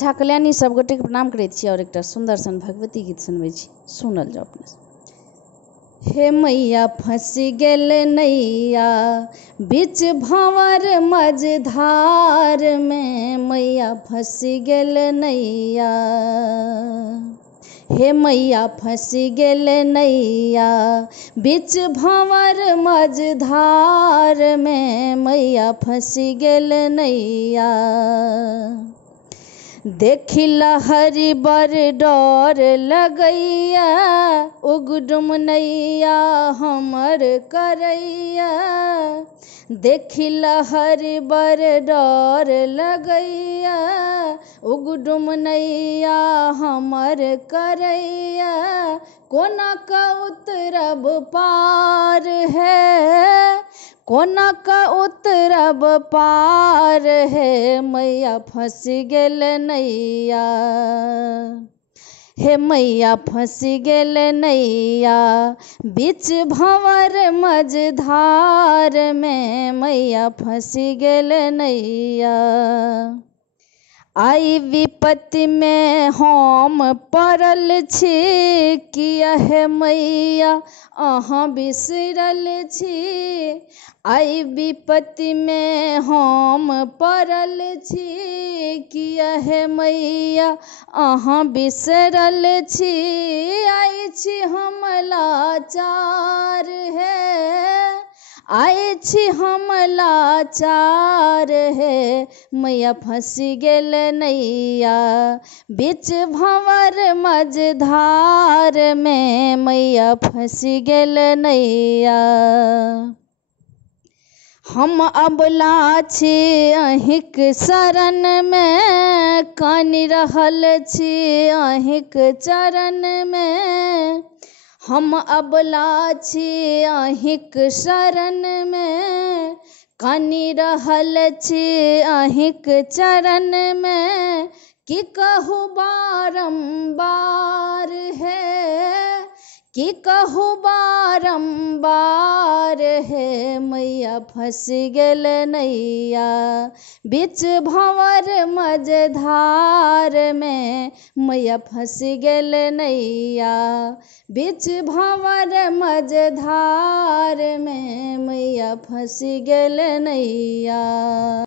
झा कल्याणी सब गोटे के प्रणाम करैत छी और एकटा सुंदर सन भगवती गीत सुनबै छी, सुनल जाओ अपने। हे मैया फंस गेल नैया बीच भंवर मझधार में, मैया फंस गेल नैया। हे मैया फंस गेल नैया बीच भंवर मझधार में, मैया फंस गेल नैया। देखी लहरी बड़ डर लगैया, उगडुम नैया हमर करैया। देखी लहरी बड़ डर लगैया, उगडुम नैया हमर करैया। कोना का उतरब पार है, कोना का उतरब पार है, मैया फंस गेल नैया। हे मैया फंस गेल नैया बीच भंवर मझधार में, मैया फंस गेल नैया। आई विपत्ति में हम पड़ल छी, किया हे मैया अहाँ बिसरल छी। आई विपत्ति में हम पड़ल छी, किया हे मैया अहाँ बिसरल छी। आई छी हम लाचार है, आई छी हम लाचार है, मैया फंस गेल नैया बीच भंवर मझधार में, मैया फंस गेल नैया। हम अबला छी अहिंक शरण में, कानि रहल छी अहिंक चरण में। हम अबला छी अहिंक शरण में, कानि रहल छी अहिंक चरण में। की कहू बारंबार है, की कहू बारंबार है, मैया फंस गेल नैया बीच भंवर मझधार में, मैया फंस गेल नैया बीच भंवर मझधार में, मैया फंस गेल नैया।